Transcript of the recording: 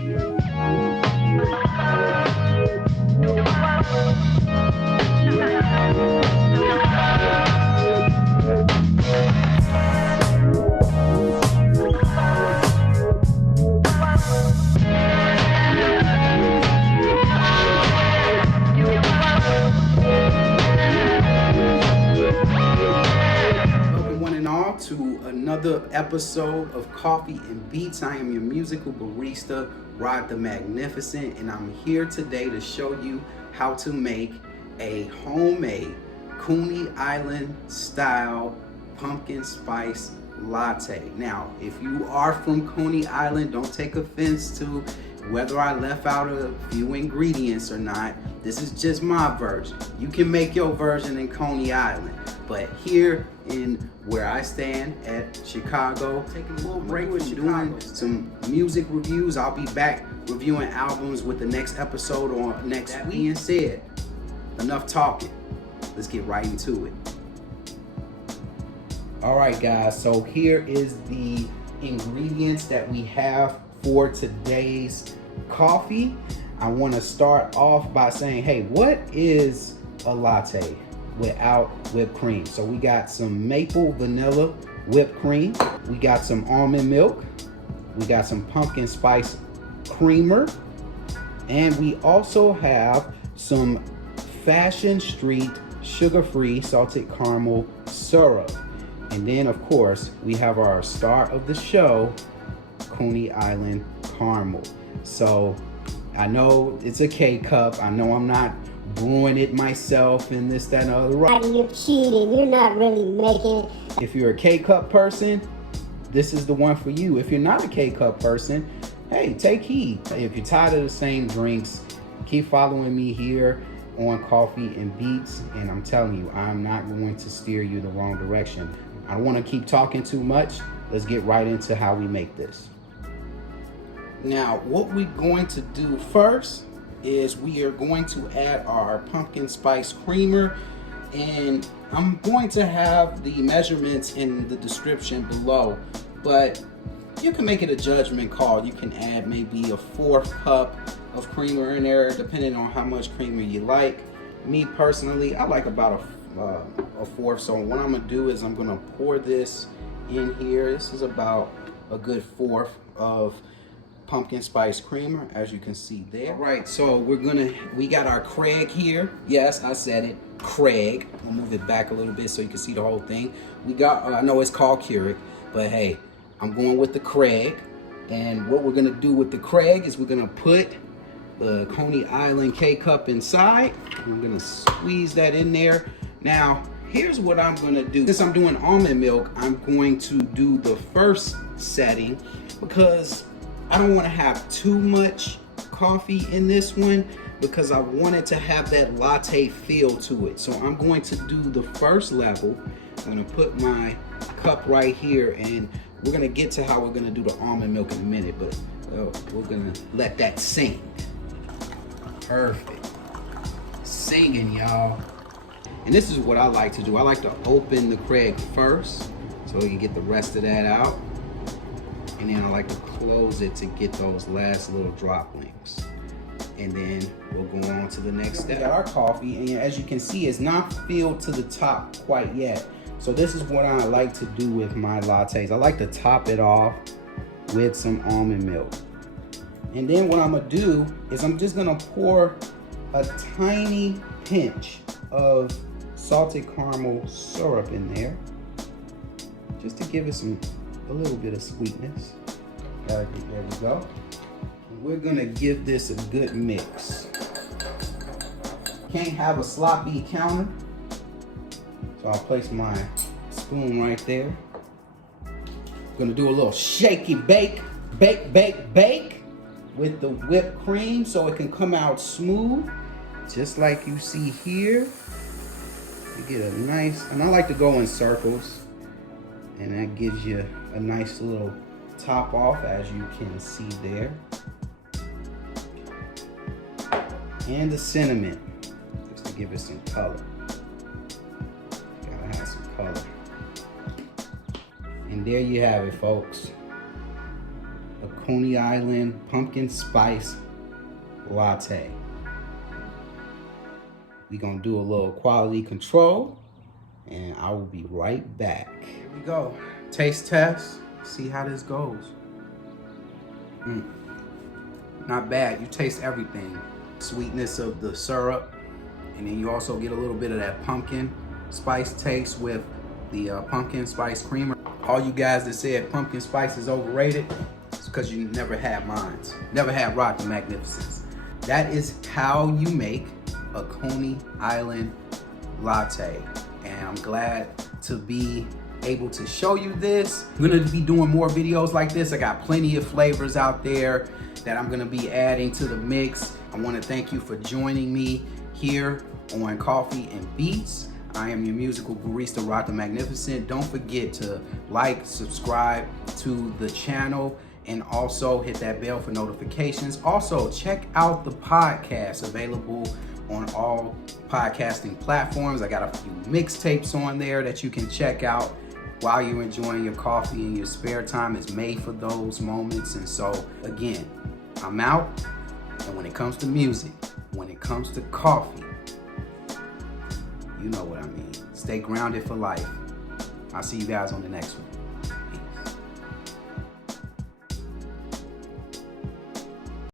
To another episode of Coffee and Beats. I am your musical barista, Rod the Magnificent, and I'm here today to show you how to make a homemade Coney Island style pumpkin spice latte. Now, if you are from Coney Island, don't take offense to whether I left out a few ingredients or not. This is just my version. You can make your version in Coney Island, but here in where I stand at Chicago, taking a little break with doing some music reviews. I'll be back reviewing albums with the next episode on next week. Being said, enough talking. Let's get right into it. All right, guys, so here is the ingredients that we have for today's coffee. I want to start off by saying, hey, what is a latte without whipped cream? So we got some maple vanilla whipped cream, we got some almond milk, we got some pumpkin spice creamer, and we also have some Fashion Street sugar-free salted caramel syrup. And then of course we have our star of the show, Coney Island caramel. So I know it's a K-cup, I know I'm not brewing it myself and this, that, and the other. Right, you're cheating. You're not really making it. If you're a K-cup person, this is the one for you. If you're not a K-cup person, hey, take heed. If you're tired of the same drinks, keep following me here on Coffee and Beats, and I'm telling you, I'm not going to steer you the wrong direction. I don't want to keep talking too much. Let's get right into how we make this. Now, what we're going to do first is we are going to add our pumpkin spice creamer, and I'm going to have the measurements in the description below, but you can make it a judgment call. You can add maybe a 1/4 cup of creamer in there depending on how much creamer you like. Me personally, I like about a 1/4. So what I'm gonna do is I'm gonna pour this in here. This is about a good 1/4 of pumpkin spice creamer, as you can see there. All right, so we got our Craig here. Yes, I said it, Craig. We'll move it back a little bit so you can see the whole thing. We got, I know it's called Keurig, but hey, I'm going with the Craig. And what we're gonna do with the Craig is we're gonna put the Coney Island K-cup inside. I'm gonna squeeze that in there. Now, here's what I'm gonna do. Since I'm doing almond milk, I'm going to do the first setting because I don't want to have too much coffee in this one because I want it to have that latte feel to it. So I'm going to do the first level. I'm going to put my cup right here, and we're going to get to how we're going to do the almond milk in a minute, but we're going to let that sing. Perfect. Singing, y'all. And this is what I like to do. I like to open the Craig first so you can get the rest of that out. And then I like to close it to get those last little droplings. And then we'll go on to the next step. We got our coffee, and as you can see, it's not filled to the top quite yet. So this is what I like to do with my lattes. I like to top it off with some almond milk. And then what I'm gonna do is I'm just gonna pour a tiny pinch of salted caramel syrup in there, just to give it a little bit of sweetness. There we go. We're gonna give this a good mix. Can't have a sloppy counter, so I'll place my spoon right there. Gonna do a little shaky bake with the whipped cream so it can come out smooth, just like you see here. You get a nice, and I like to go in circles, and that gives you a nice little top off, as you can see there. And the cinnamon, just to give it some color. Gotta have some color. And there you have it, folks. A Coney Island pumpkin spice latte. We're gonna do a little quality control and I will be right back. Here we go. Taste test. See how this goes. Not bad. You taste everything. Sweetness of the syrup, and then you also get a little bit of that pumpkin spice taste with the pumpkin spice creamer. All you guys that said pumpkin spice is overrated, it's because you never had mine. Never had Rock the Magnificence. That is how you make a Coney Island latte. And I'm glad to be able to show you this. I'm gonna be doing more videos like this. I got plenty of flavors out there that I'm gonna be adding to the mix. I wanna thank you for joining me here on Coffee and Beats. I am your musical barista, Rock the Magnificent. Don't forget to like, subscribe to the channel, and also hit that bell for notifications. Also, check out the podcast available on all podcasting platforms. I got a few mixtapes on there that you can check out while you're enjoying your coffee in your spare time. It's made for those moments. And so, again, I'm out. And when it comes to music, when it comes to coffee, you know what I mean. Stay grounded for life. I'll see you guys on the next one.